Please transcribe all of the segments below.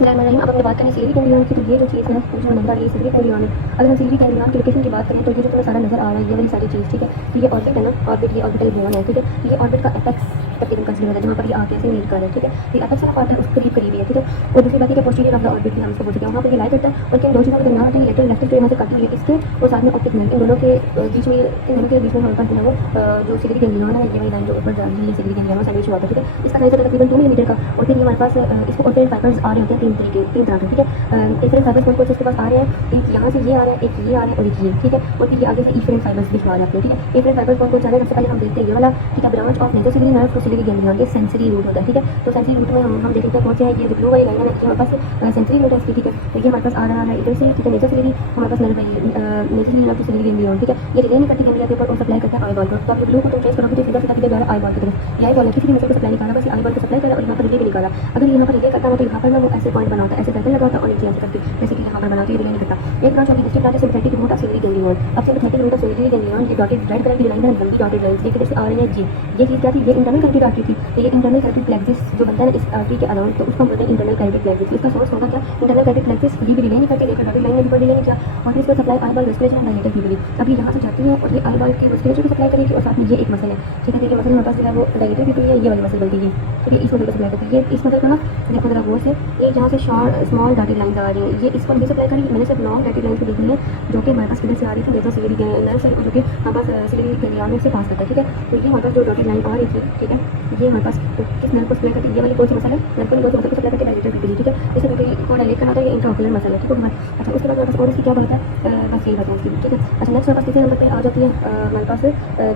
बिस्मिल्लाहिर्रहमानिर्रहीम। अब हम बात करें सिल्वी गैंग्लियन की। तो ये जो चीज़ है जो नज़र आ रही है सिल्वी गैंग्लियन है। अगर हम सिल्वी गैंग्लियन के लोकेशन की बात करें तो ये जो तुम्हें सारा नज़र आ रहा है ये वाली सारी चीज़, ठीक है। तो ये ऑर्बिट है ना, ऑर्बिट, ये ऑर्बिटल बोन है, ठीक है। तो ये ऑर्बिट का एपेक्स तकरीबन कंसीडर है, जहाँ पर ये आके ऐसे मीट कर रहा है, ठीक है। ये एपेक्स वाला पार्ट है उसके करीब करीब ही है, ठीक है। और दूसरी बात है कि पोस्टीरियर ऑफ द ऑर्बिट भी हम इसको बोल सकते हैं, वहाँ पर ये लाई करता है। और इन दो चीज़ों के दरमियान होती है लेटरल लेफ्ट जो यहाँ से काटी हुई है इसके, और साथ में ऑप्टिक नर्व, इन दोनों के बीच में, इन दोनों के बीच में हमारे पास जो है वो जो सिल्वी गैंग्लियन है, ये वाली लाइन जो ऊपर जा रही है ये सिल्वी गैंग्लियन सैंडविच हुआ था, ठीक है। इसका साइज है तकरीबन 2 मिलीमीटर का। और फिर ये हमारे पास इसको ऑर्बिटल फाइबर्स आ रहे होते हैं तीन तरह के, ठीक है। डिफरेंट फाइबर्स कौन कौन से इसके पास आ रहे हैं, एक यहाँ से ये आ रहा है, एक ये आ रहा है और एक ये, ठीक है। और फिर ये आगे से इफरेंट फाइबर्स दिखवा रहे हैं, ठीक है। इफरेंट फाइबर्स कौन कौन से आ रहे हैं, सबसे पहले हम देखते हैं ये वाला, ठीक है। Branch of nasociliary nerve to ciliary ganglion, ये सेंसरी रूट होता है, ठीक है। तो सेंसरी रूट में हम देख लेते हैं कौन से है। ये जो ब्लू वाली लाइन है ये हमारे पास सेंसरी रूट है इसकी, ठीक है। तो ये हमारे पास आ रहा है इधर से, ठीक है। नेजोसिल्वी हमारे पास नर्व है, नेजोसिल्वी नर्व टू सिल्वी गैंग्लियन, ठीक है। ये रिले नहीं करती गैंग्लिया के ऊपर और सप्लाई करता है आई बॉल को। तो आप ब्लू को तुम ट्रेस करोगे तो सीधा सीधा जा रहा है आई बॉल की तरफ। ये आई बॉल है, किसी भी मसल को सप्लाई निकाला, बस आई बॉल को सप्लाई करा और यहाँ पर रिले भी निकाला। अगर यहाँ पर रिले करता है तो यहाँ पर ना वो ऐसे पॉइंट बनाता है, ऐसे सर्कल लगाता है और नीचे ऐसे करके, जैसे कि यहाँ पर बनाते रिले नहीं करता। एक ब्रांच होगी जिसकी ब्रांच है sympathetic root of ciliary ganglion. अब sympathetic root of ciliary ganglion ये डॉटेड रेड कलर की लाइन है, लंबी डॉटेड लाइन एक जैसे आ रही है जी। ये चीज़ क्या थी, ये इंटरनल कैरोटिड आर्टरी थी। तो ये इंटरनल कैरोटिड प्लेक्सिस जो बनता है इस आर्टरी के अराउंड, तो उसको बोलते हैं इंटरनल कैरोटिड प्लेक्सिस। इसका सोर्स होगा क्या, इंटरनल कैरोटिड प्लेक्सिस। ये भी रिले नहीं करती, लेकर डॉटेड लाइन में भी रिले नहीं किया और फिर इसको supply eye ball respiration dilator feebly. अब ये यहाँ से जाती है और ये आई बॉल की रेस्पिरेशन को सप्लाई करेगी और साथ में ये एक मसल है, ठीक है। ये मसल हमारे पास जो है वो डायलेटर फीबली है, ये वाली मसल बनती है, ठीक है। इस मसल को सप्लाई करती है, ये इस मसल को ना देखो जरा गौर से, ये जहाँ से शॉर्ट स्मॉल डॉटेड लाइन आ रही है ये इसको भी सप्लाई करेगी। मैंने सिर्फ लॉन्ग डॉटेड लाइन को देखनी है जो कि हमारे पास किधर से आ रही थी, जैसे सिल्वी नर्व से, जो कि हमारे पास सिल्वी गैंग्लियन से पास करता है, ठीक है। तो ये हमारे पास जो डॉटेड लाइन आ रही थी, ठीक है, ये हमारे पास किस नर्व को सप्लाई करती है, ये वाली कौन सी मसल है, नर्व को कौन सी मसल को सप्लाई करती है, डायलेटर फीबली, ठीक है। इसे फीबली को डायलेट करना होता है, ये इंट्राओकुलर मसल है, ठीक है। अच्छा उसके बाद हमारे पास और इसकी क्या बात है, बस यही बात है इसकी, ठीक है। अच्छा नेक्स्ट हमारे पास तीसरे नंबर पे आ जाती है हमारे पास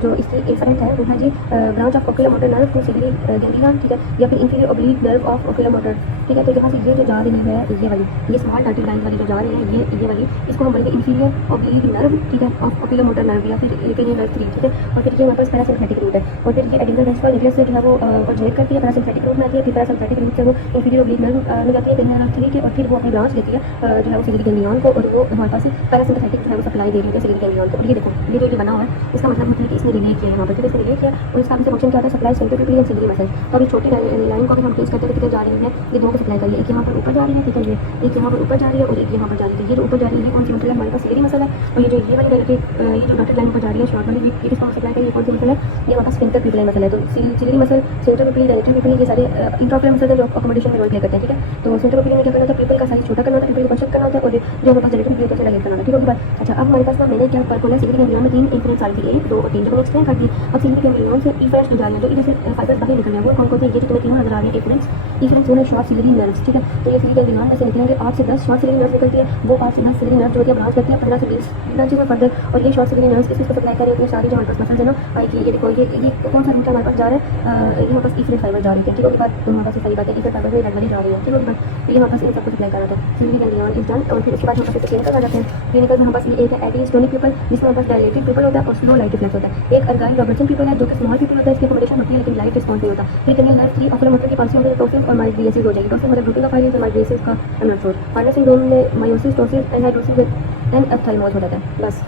जो इसकी एफरेंट है वो है जी branch of oculomotor nerve to ciliary ganglion, ठीक है, या फिर inferior oblique nerve of oculomotor, ठीक है। तो यहाँ से ये जो जा रही है ये वाली, ये स्मॉल डॉटेड लाइन वाली जो जा रही है ये वाली, इसको हम बोलेंगे इंफीरियर ऑब्लिक नर्व, ठीक है, ऑफ ओकुलर मोटर नर्व या फिर ये नर्व 3, ठीक है। और फिर ये हमारे पास पैरासिम्पैथिक रूट है और फिर ये एडिनल वेंट्रिकल न्यूक्लियस से जो है वो जनरेट करती है, पैरासिम्पैथिक रूट में आती है। फिर पैरासिम्पैथिक रूट से वो इंफीरियर ऑब्लिक नर्व में जाती है, नर्व 3 के, और फिर वो अपनी ब्रांच देती है जो है वो सिल्वी गैंग्लियन को, और वो हमारे पास पैरासिम्पैथिक जो है वो सप्लाई दे रही है सिल्वी गैंग्लियन को। और ये देखो ये जो बना हुआ है इसका मतलब होता है कि इसने रिले किया यहाँ पर, जब इसने रिले किया और इसका आगे से फंक्शन क्या होता है, supply centre people and Silvi muscle. तो अभी छोटी लाइन को अगर हम प्लेस करते हैं तो किधर जा रही है, ये दो को सप्लाई करिए, एक यहाँ पर ऊपर जा रही है, ठीक है, ये एक यहाँ पर ऊपर जा रही है और एक यहाँ पर जा रही है। ये जो ऊपर जा रही है कौन सी मसल है, हमारे पास सिल्वी मसल है। और ये जो वाली ये जो डॉटेड लाइन पर जा रही है शॉर्ट वाली, ये किसको सप्लाई करिए, कौन सी मसल है, ये हमारे पास स्फिंक्टर पीपल मसल है। तो Silvi muscle, centre people, dilator people, ये सारे इंट्राओकुलर मसल है जो अकोमोडेशन में रोल प्ले करते हैं, ठीक है। तो सेंटर पीपल में क्या करना होता है, पीपल का साइज छोटा करना होता है, पीपल को कंस्ट्रक्ट करना होता है, और जो हमारे पास डायलेटर पीपल को डायलेट करना होता है, ठीक है। अच्छा अब हमारे पास ना मैंने क्या बोला, सिल्वी गैंग्लियन में 3 इंफरेंस आ रही थी, 1 2 और 3 जो मैंने एक्सप्लेन कर दी। अब सिल्वी गैंग्लियन से इफरेंस जो जा रही है, जो इधर से फाइबर्स बाहर निकल रहे हैं वो कौन कौन से, ये जो तुम्हें तीनों नजर आ रही है इफरेंस वो है शॉर्ट सिल्वी नर्व्स, ठीक है। तो ये सिल्वी गैंग्लियन ऐसे निकलेंगे 8 से 10 शॉर्ट सिल्वी नर्व्स निकलती है, वो 8 से 10 सिल्वी नर्व जो होती है ब्रांच करती है 15 से 20 ब्रांचेस में फर्दर। और ये शॉर्ट सिल्वी नर्व्स इसको सप्लाई कर रही है सारी जो हमारे पास मसल्स है ना, ये देखो ये कौन सा रूट हमारे पास जा रहा है, ये हमारे पास इफरेंट फाइबर जा रही है, ठीक है। बात हमारे पास सही बात है, इफरेंट फाइबर से रेड वाली जा रही है, ठीक है। ये हमारे पास इन सबको सप्लाई कर रहा था सिल्वी गैंग्लियन इज डन। और फिर उसके बाद हमारे पास क्लिनिकल आ जाते हैं। क्लिनिकल में हमारे पास ये एक है एटीस्टोनिक पीपल, जिसमें हमारे पास डायलेटेड पीपल होता है और स्लो लाइट रिफ्लेक्स होता है। एक अर्गाइल रॉबर्टसन पीपल है जो कि स्मॉल पीपल होता है, इसकी अकोमोडेशन होती है लेकिन लाइट रिस्पॉन्स नहीं होता। फिर जनरल नर्व 3 ओकुलर मोटर की पास होगी, टोसिस और माइग्रेसिस हो जाएगी। टोसिस मतलब ग्रुपिंग ऑफ फाइब्रिल्स और माइग्रेसिस का I am not sure. Partner syndrome में miosis, ptosis and hidrosis and enophthalmos हो जाता है, बस।